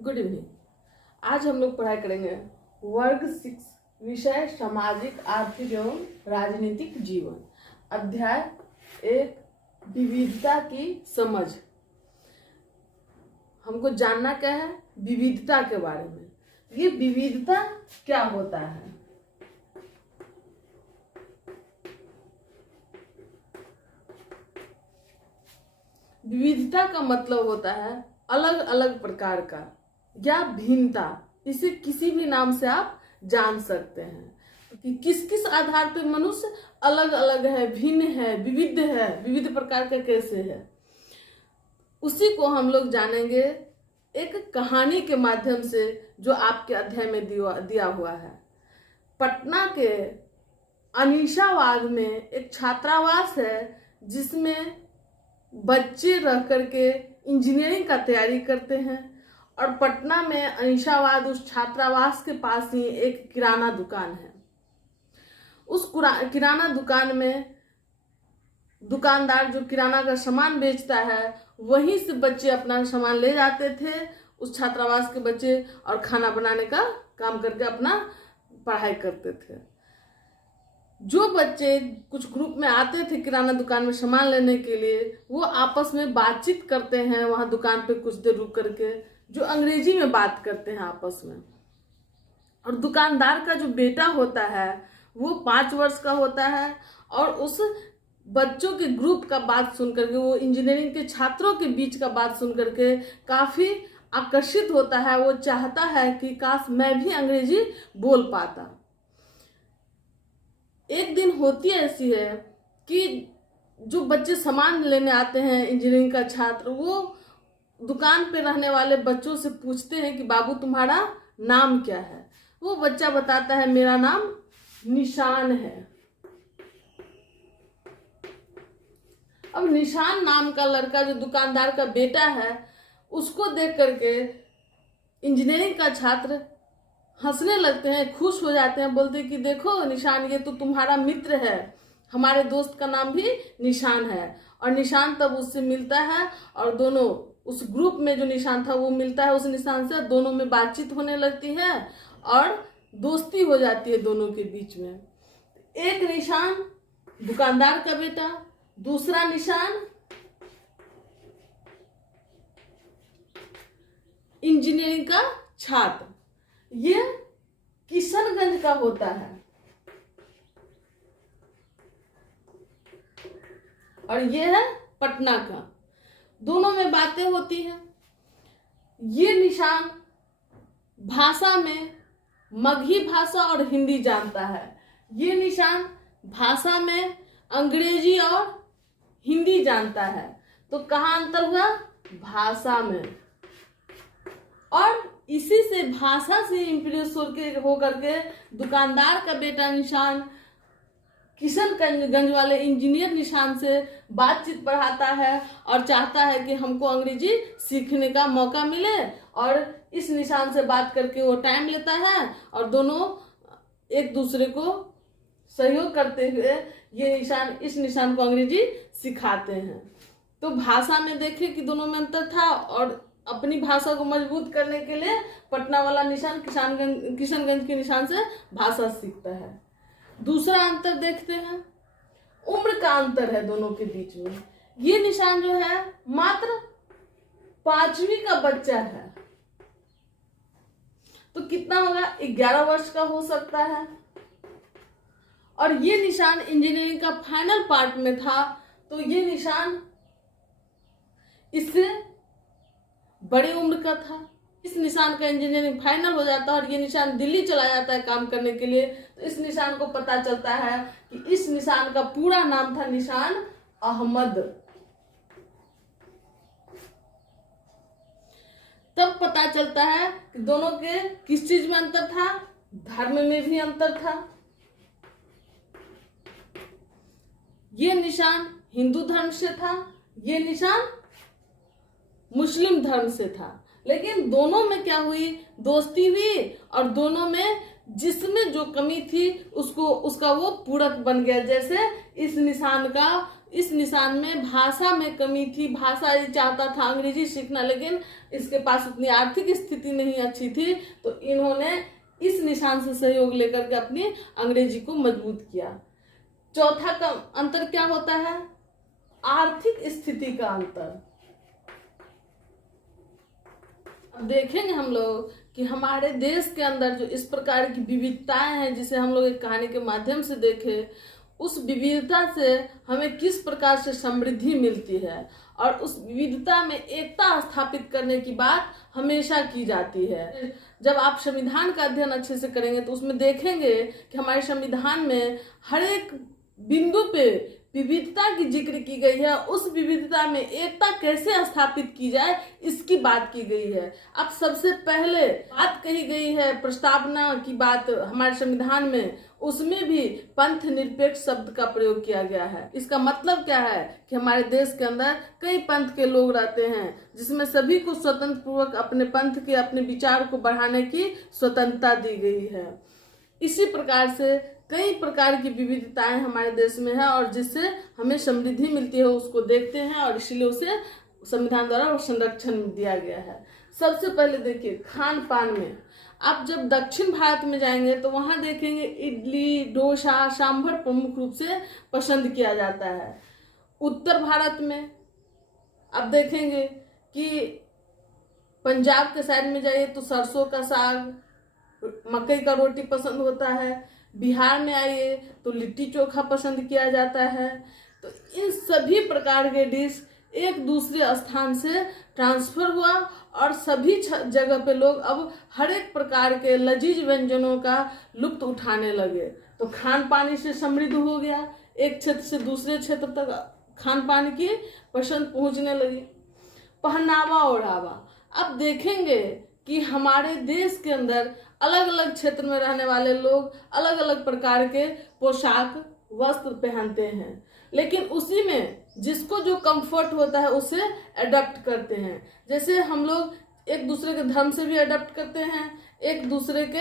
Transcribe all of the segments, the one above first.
Good evening. आज हम लोग पढ़ाई करेंगे वर्ग 6 विषय सामाजिक आर्थिक एवं राजनीतिक जीवन, अध्याय 1 विविधता की समझ। हमको जानना क्या है? विविधता के बारे में। ये विविधता क्या होता है? विविधता का मतलब होता है अलग अलग प्रकार का या भिन्नता। इसे किसी भी नाम से आप जान सकते हैं कि किस किस आधार पर मनुष्य अलग अलग है, भिन्न है, विविध प्रकार का कैसे है। उसी को हम लोग जानेंगे एक कहानी के माध्यम से जो आपके अध्याय में दिया हुआ है। पटना के अनीशावाद में एक छात्रावास है जिसमें बच्चे रह करके इंजीनियरिंग का तैयारी करते हैं। और पटना में अनीशावाद उस छात्रावास के पास ही एक किराना दुकान है। उस किराना दुकान में दुकानदार जो किराना का सामान बेचता है वहीं से बच्चे अपना सामान ले जाते थे, उस छात्रावास के बच्चे, और खाना बनाने का काम करके अपना पढ़ाई करते थे। जो बच्चे कुछ ग्रुप में आते थे किराना दुकान में सामान लेने के लिए, वो आपस में बातचीत करते हैं वहां दुकान पे कुछ देर रुक करके, जो अंग्रेजी में बात करते हैं आपस में। और दुकानदार का जो बेटा होता है वो 5 वर्ष का होता है और उस बच्चों के ग्रुप का बात सुन करके, वो इंजीनियरिंग के छात्रों के बीच का बात सुन करके काफी आकर्षित होता है। वो चाहता है कि काश मैं भी अंग्रेजी बोल पाता। एक दिन होती ऐसी है कि जो बच्चे सामान लेने आते हैं इंजीनियरिंग का छात्र, वो दुकान पे रहने वाले बच्चों से पूछते हैं कि बाबू तुम्हारा नाम क्या है। वो बच्चा बताता है मेरा नाम निशान है। अब निशान नाम का लड़का जो दुकानदार का बेटा है, उसको देख करके इंजीनियरिंग का छात्र हंसने लगते हैं, खुश हो जाते हैं, बोलते कि देखो निशान, ये तो तुम्हारा मित्र है, हमारे दोस्त का नाम भी निशान है। और निशान तब उससे मिलता है और दोनों, उस ग्रुप में जो निशान था वो मिलता है उस निशान से, दोनों में बातचीत होने लगती है और दोस्ती हो जाती है दोनों के बीच में। एक निशान दुकानदार का बेटा, दूसरा निशान इंजीनियरिंग का छात्र। ये किशनगंज का होता है और ये है पटना का। दोनों में बातें होती हैं। ये निशान भाषा में मगही भाषा और हिंदी जानता है, ये निशान भाषा में अंग्रेजी और हिंदी जानता है। तो कहाँ अंतर हुआ? भाषा में। और इसी से भाषा से इंप्रेस होकर के दुकानदार का बेटा निशान किशनगंज वाले इंजीनियर निशान से बातचीत बढ़ाता है और चाहता है कि हमको अंग्रेजी सीखने का मौका मिले। और इस निशान से बात करके वो टाइम लेता है और दोनों एक दूसरे को सहयोग करते हुए ये निशान इस निशान को अंग्रेजी सिखाते हैं। तो भाषा में देखे कि दोनों में अंतर था और अपनी भाषा को मजबूत करने के लिए पटना वाला निशान किशनगंज के निशान से भाषा सीखता है। दूसरा अंतर देखते हैं, उम्र का अंतर है दोनों के बीच में। ये निशान जो है मात्र 5वीं का बच्चा है, तो कितना होगा? 11 वर्ष का हो सकता है। और ये निशान इंजीनियरिंग का फाइनल पार्ट में था, तो ये निशान इससे बड़ी उम्र का था। इस निशान का इंजीनियरिंग फाइनल हो जाता है और ये निशान दिल्ली चला जाता है काम करने के लिए। तो इस निशान को पता चलता है कि इस निशान का पूरा नाम था निशान अहमद। तब पता चलता है कि दोनों के किस चीज में अंतर था? धर्म में भी अंतर था। ये निशान हिंदू धर्म से था, ये निशान मुस्लिम धर्म से था। लेकिन दोनों में क्या हुई? दोस्ती हुई और दोनों में जिसमें जो कमी थी उसका वो पूरक बन गया। जैसे इस निशान का इस निशान में भाषा में कमी थी, भाषा ये चाहता था अंग्रेजी सीखना, लेकिन इसके पास उतनी आर्थिक स्थिति नहीं अच्छी थी, तो इन्होंने इस निशान से सहयोग लेकर के अपनी अंग्रेजी को मजबूत किया। चौथा का अंतर क्या होता है? आर्थिक स्थिति का अंतर। अब देखेंगे हम लोग कि हमारे देश के अंदर जो इस प्रकार की विविधताएं हैं, जिसे हम लोग एक कहानी के माध्यम से देखें, उस विविधता से हमें किस प्रकार से समृद्धि मिलती है, और उस विविधता में एकता स्थापित करने की बात हमेशा की जाती है। जब आप संविधान का अध्ययन अच्छे से करेंगे तो उसमें देखेंगे कि हमारे संविधान में हर एक बिंदु पे विविधता की जिक्र की गई है। उस विविधता में एकता कैसे स्थापित की जाए इसकी बात की गई है। अब सबसे पहले बात कही गई है प्रस्तावना की बात हमारे संविधान में, उसमें भी पंथ निरपेक्ष शब्द का प्रयोग किया गया है। इसका मतलब क्या है कि हमारे देश के अंदर कई पंथ के लोग रहते हैं, जिसमें सभी को स्वतंत्र पूर्वक अपने पंथ के अपने विचार को बढ़ाने की स्वतंत्रता दी गई है। इसी प्रकार से कई प्रकार की विविधताएं हमारे देश में है, और जिससे हमें समृद्धि मिलती है उसको देखते हैं, और इसलिए उसे संविधान द्वारा संरक्षण दिया गया है। सबसे पहले देखिए खान पान में, आप जब दक्षिण भारत में जाएंगे तो वहां देखेंगे इडली, डोसा, सांभर प्रमुख रूप से पसंद किया जाता है। उत्तर भारत में आप देखेंगे कि पंजाब के साइड में जाइए तो सरसों का साग, मकई का रोटी पसंद होता है। बिहार में आइए तो लिट्टी चोखा पसंद किया जाता है। तो इन सभी प्रकार के डिश एक दूसरे स्थान से ट्रांसफर हुआ, और सभी जगह पे लोग अब हर एक प्रकार के लजीज व्यंजनों का लुत्फ उठाने लगे। तो खान पानी से समृद्ध हो गया, एक क्षेत्र से दूसरे क्षेत्र तक खान पान की पसंद पहुंचने लगी। पहनावा ओढ़ावा, अब देखेंगे कि हमारे देश के अंदर अलग अलग क्षेत्र में रहने वाले लोग अलग अलग प्रकार के पोशाक वस्त्र पहनते हैं, लेकिन उसी में जिसको जो कंफर्ट होता है उसे अडॉप्ट करते हैं। जैसे हम लोग एक दूसरे के धर्म से भी अडॉप्ट करते हैं, एक दूसरे के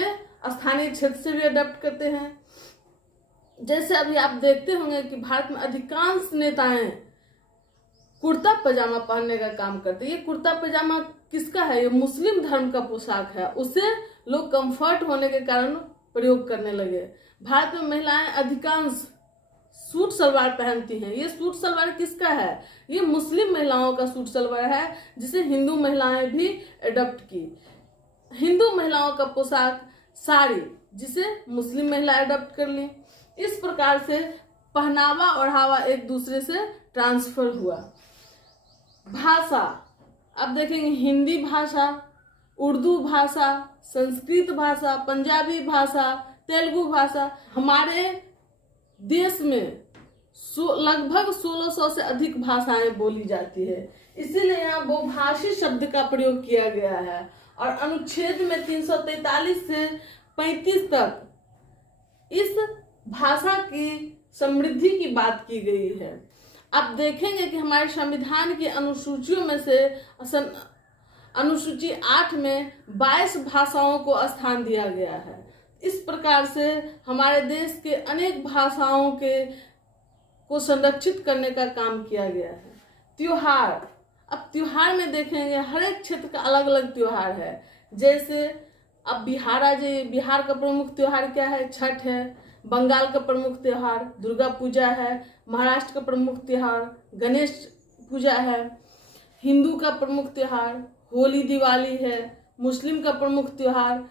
स्थानीय क्षेत्र से भी अडॉप्ट करते हैं। जैसे अभी आप देखते होंगे कि भारत में अधिकांश नेताएं कुर्ता पजामा पहनने का काम करते हैं। ये कुर्ता पजामा किसका है? ये मुस्लिम धर्म का पोशाक है, उसे लोग कंफर्ट होने के कारण प्रयोग करने लगे। भारत में महिलाएं अधिकांश सूट सलवार पहनती हैं। ये सूट सलवार किसका है? ये मुस्लिम महिलाओं का सूट सलवार है, जिसे हिंदू महिलाएं भी अडॉप्ट की। हिंदू महिलाओं का पोशाक साड़ी, जिसे मुस्लिम महिला अडॉप्ट कर ली। इस प्रकार से पहनावा ओढ़ावा एक दूसरे से ट्रांसफर हुआ। भाषा, अब देखेंगे हिंदी भाषा, उर्दू भाषा, संस्कृत भाषा, पंजाबी भाषा, तेलुगु भाषा। हमारे देश में लगभग 1600 से अधिक भाषाएं बोली जाती है, इसीलिए यहाँ बहुभाषी शब्द का प्रयोग किया गया है। और अनुच्छेद में 343 से 35 तक इस भाषा की समृद्धि की बात की गई है। आप देखेंगे कि हमारे संविधान की अनुसूचियों में से अनुसूची 8 में 22 भाषाओं को स्थान दिया गया है। इस प्रकार से हमारे देश के अनेक भाषाओं को संरक्षित करने का काम किया गया है। त्योहार, अब त्योहार में देखेंगे हर एक क्षेत्र का अलग अलग त्योहार है। जैसे अब बिहार आ जाइए, बिहार का प्रमुख त्योहार क्या है? छठ है। बंगाल का प्रमुख त्योहार दुर्गा पूजा है। महाराष्ट्र का प्रमुख त्योहार गणेश पूजा है। हिंदू का प्रमुख त्योहार होली दिवाली है। मुस्लिम का प्रमुख त्योहार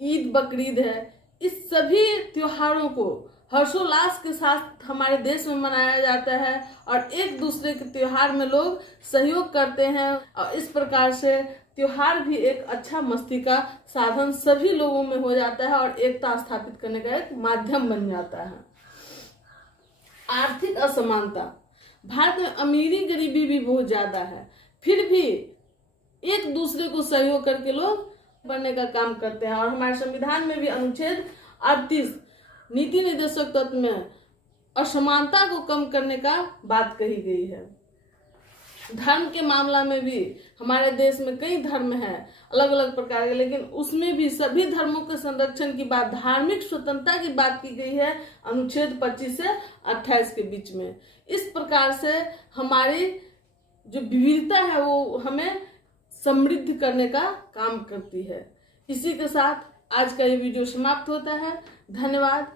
ईद बकरीद है। इस सभी त्योहारों को हर्षोल्लास के साथ हमारे देश में मनाया जाता है, और एक दूसरे के त्योहार में लोग सहयोग करते हैं, और इस प्रकार से त्योहार भी एक अच्छा मस्ती का साधन सभी लोगों में हो जाता है, और एकता स्थापित करने का एक माध्यम बन जाता है। आर्थिक असमानता, भारत में अमीरी गरीबी भी बहुत ज्यादा है, फिर भी एक दूसरे को सहयोग करके लोग बढ़ने का काम करते हैं। और हमारे संविधान में भी अनुच्छेद 38 नीति निर्देशक तत्व में असमानता को कम करने का बात कही गई है। धर्म के मामला में भी हमारे देश में कई धर्म हैं अलग अलग प्रकार के, लेकिन उसमें भी सभी धर्मों के संरक्षण की बात, धार्मिक स्वतंत्रता की बात की गई है अनुच्छेद 25 से 28 के बीच में। इस प्रकार से हमारी जो विविधता है वो हमें समृद्ध करने का काम करती है। इसी के साथ आज का ये वीडियो समाप्त होता है। धन्यवाद।